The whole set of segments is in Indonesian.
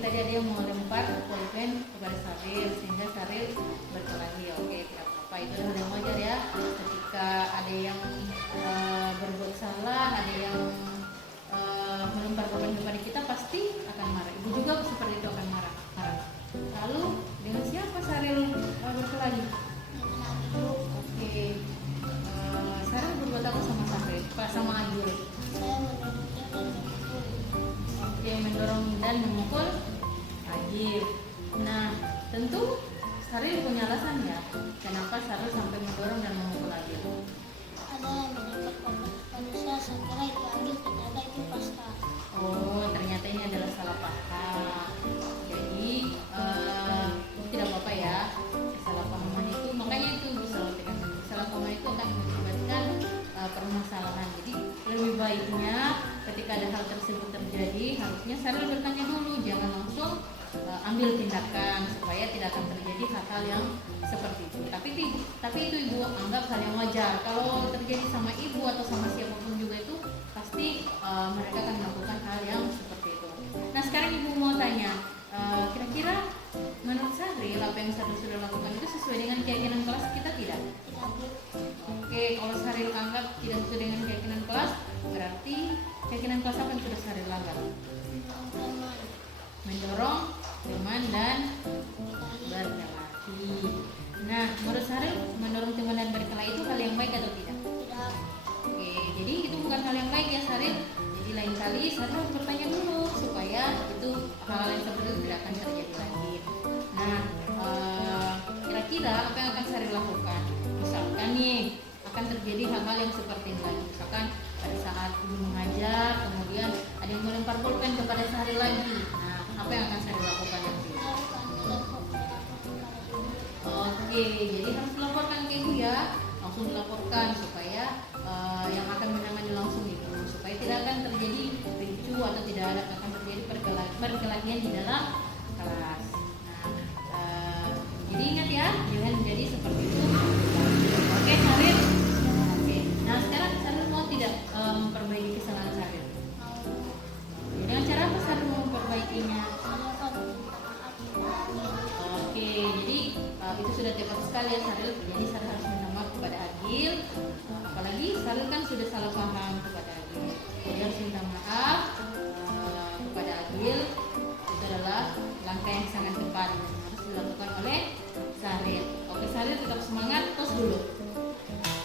Tadi ada yang mau lempar pulpen kepada Saril sehingga Saril berkelahi. Oke, tidak apa-apa, itu hal yang wajar ya. Ketika ada yang berbuat salah, ada yang melempar pulpen kepada kita, pasti akan marah. Ibu juga seperti itu akan marah. Lalu dengan siapa Saril berkelahi? Oke, Saril berbuat apa sama Saril? Sama Agil? Oke, mendorong dan memukul Agil. Nah, tentu Saril punya alasan ya, kenapa Saril sampai mendorong dan memukul Agil. Ada yang mendekat pada saya kira itu Agil, ternyata itu pasta. Oh, ternyata ini adalah salah paham. Jadi tidak apa-apa ya, kesalahpahaman itu, makanya itu bisa tekan. Kesalahpahaman itu akan mengakibatkan permasalahan. Jadi lebih baiknya ketika ada hal tersebut terjadi, harusnya Saril bertanya dulu, jangan langsung ambil tindakan supaya tidak akan terjadi hal-hal yang seperti itu. Tapi itu ibu anggap hal yang wajar. Kalau terjadi sama ibu atau sama siapapun juga itu pasti mereka akan melakukan hal yang seperti itu. Nah, sekarang ibu mau tanya, kira-kira menurut Saril apa yang Saril sudah lakukan itu sesuai dengan keyakinan kelas kita tidak? Oke, kalau Saril anggap tidak sesuai dengan keyakinan kelas, berarti keyakinan kelas apa yang sudah Saril langgar? Mendorong teman dan berkelahi. Nah, menurut Saril mendorong teman dan berkelahi itu hal yang baik atau tidak? Tidak. Oke, jadi itu bukan hal yang baik ya Saril. Jadi lain kali Saril harus bertanya dulu supaya itu hal yang seperti itu tidak akan terjadi lagi. Nah, kira-kira apa yang akan Saril lakukan? Misalkan nih akan terjadi hal-hal yang seperti ini lagi. Misalkan pada saat ibu mengajar, kemudian ada yang melempar pulpen kepada Saril lagi. Nah, apa yang akan Saril lakukan nanti? Oke, jadi harus dilaporkan ke ibu ya, langsung dilaporkan supaya yang akan menangani langsung itu, supaya tidak akan terjadi ricu atau tidak akan terjadi perkelahian di dalam kelas. Nah, jadi ingat ya, jangan menjadi seperti itu. Oke, Saril. Oke, nah sekarang Saril mau tidak memperbaiki kesalahan Saril? Dengan cara apa Saril mau memperbaikinya? Oke, jadi itu sudah tepat sekali ya Saril. Jadi Saril harus minta maaf kepada Agil. Apalagi Saril kan sudah salah paham kepada Agil. Jadi harus minta maaf kepada Agil. Itu adalah langkah yang sangat tepat dan harus dilakukan oleh Saril. Oke, Saril tetap semangat, terus dulu.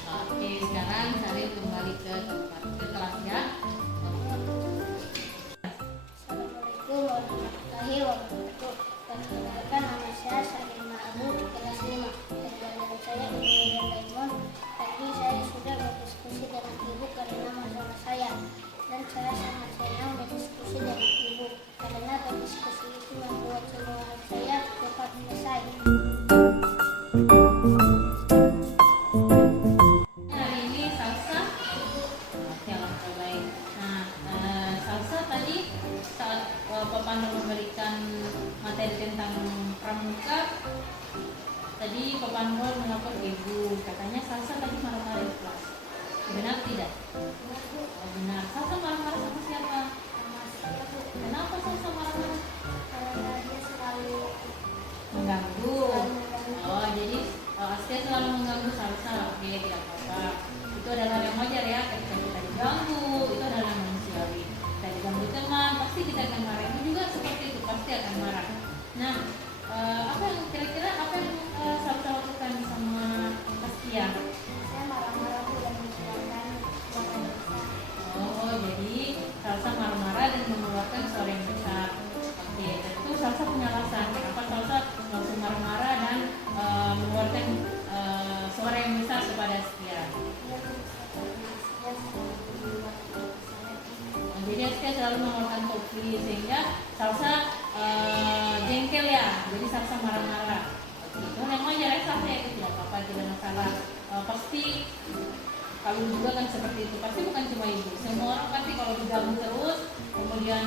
Oke, sekarang Saril kembali ke tempat ke kelas ya. Assalamualaikum warahmatullahi wabarakatuh. Perkenalkan, nama saya Saril Ma'ruf, kelas 5. Perkenalkan saya Ibu Raymond. Tadi saya sudah berdiskusi dengan ibu karena masalah saya, dan saya sangat senang berdiskusi dengan ibu karena berdiskusi itu membuat semua hal saya cepat selesai. Hari ini Salsa. Oke, langkah baik. Nah, Salsa tadi saat Pak Pandu memberikan materi tentang pramuka, tadi Pak Pandu melapor ibu, katanya Salsa tadi marah-marah di kelas. Benar tidak? Oh, benar. Salsa marah-marah sama siapa? Kenapa Salsa marah-marah? Karena dia selalu Mengganggu. Oh, jadi Astia selalu mengganggu Salsa. Oke, tidak apa-apa. Itu adalah yang wajar ya. Ketika kita diganggu, itu adalah manusiawi. Kita diganggu teman, pasti kita akan marah. Itu juga seperti itu. pasti akan marah. Nah, apa yang kira-kira Salsa lakukan sama Askia? Saya marah-marah Bu dan mengeluarkan suara besar. Oh, jadi Salsa marah-marah dan mengeluarkan suara yang besar. Oke, tentu Salsa punya alasan kenapa Salsa langsung marah-marah dan mengeluarkan suara yang besar kepada Askia. Jadi Askia selalu mengeluarkan kopi sehingga Salsa jengkel ya. Jadi Salsa marah-marah. Itu yang wajar ya Salsa ya, itu tidak apa-apa, tidak masalah. Pasti kalau juga kan seperti itu, pasti bukan cuma ibu, semua orang pasti kalau diganggu terus, kemudian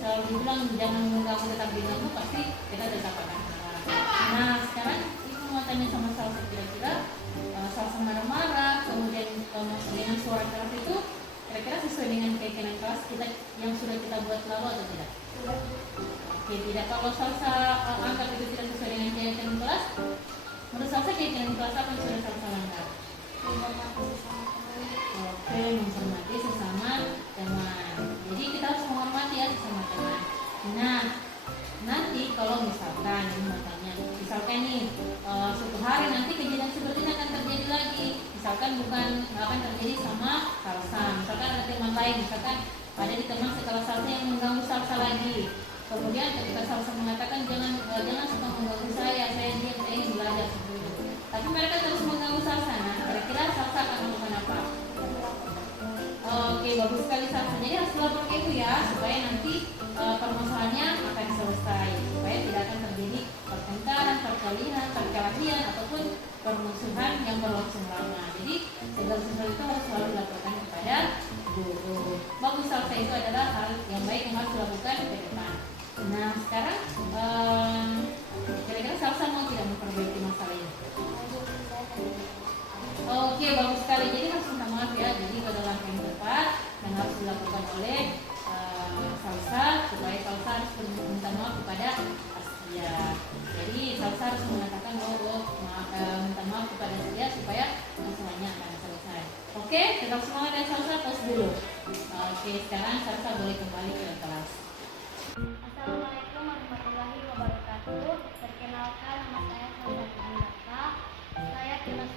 selalu dibilang jangan mengganggu, tetap diganggu, pasti kita tetap akan marah. Nah sekarang ibu mau tanya sama Salsa, kira-kira Salsa marah-marah kemudian dengan suara keras itu kira-kira sesuai dengan keyakinan kelas kita yang sudah kita buat lalu atau tidak? Oke, tidak. Kalau Salsa anggap itu tidak sesuai dengan keyakinan kelas, menurut Salsa keyakinan kelas apa yang sudah Salsa langgar? Oke, menghormati sesama teman. Jadi kita harus menghormati ya sesama teman. Nah, nanti kalau misalkan nih suatu hari nanti kejadian seperti ini akan terjadi lagi. Misalkan bukan akan terjadi sama Salsa. Misalkan ada teman lain, misalkan ada di teman sekelas Salsa yang mengganggu Salsa lagi. Kemudian ketika Salsa mengatakan jangan suka mengganggu saya diam, saya ingin belajar seperti itu. Tapi mereka terus mengganggu Salsa. Nah, kira-kira Salsa akan melakukan apa? Oke, bagus sekali Salsa. Jadi harus lapor ke ibu ya, supaya nanti permasalahannya akan selesai, supaya tidak akan terjadi pertengkaran, perkelahian ataupun permusuhan yang berlangsung lama. Jadi segala sesuatu itu harus selalu dilaporkan kepada guru. Bagus, Salsa, itu adalah hal yang baik yang harus dilakukan ke depan. Nah, sekarang kira-kira Salsa mau tidak memperbaiki masalah ini? Oke, bagus sekali. Jadi harus minta maaf ya. Jadi pada langkah yang tepat yang harus dilakukan oleh Salsa, supaya Salsa harus minta maaf kepada Askia. Jadi Salsa harus mengatakan minta maaf kepada Askia supaya masalahnya akan selesai. Oke, tetap semangat ya Salsa, tos dulu. Oke, sekarang Salsa boleh kembali ke kelas. Assalamualaikum warahmatullahi wabarakatuh. Perkenalkan, nama saya Salsa Dika. Saya kelas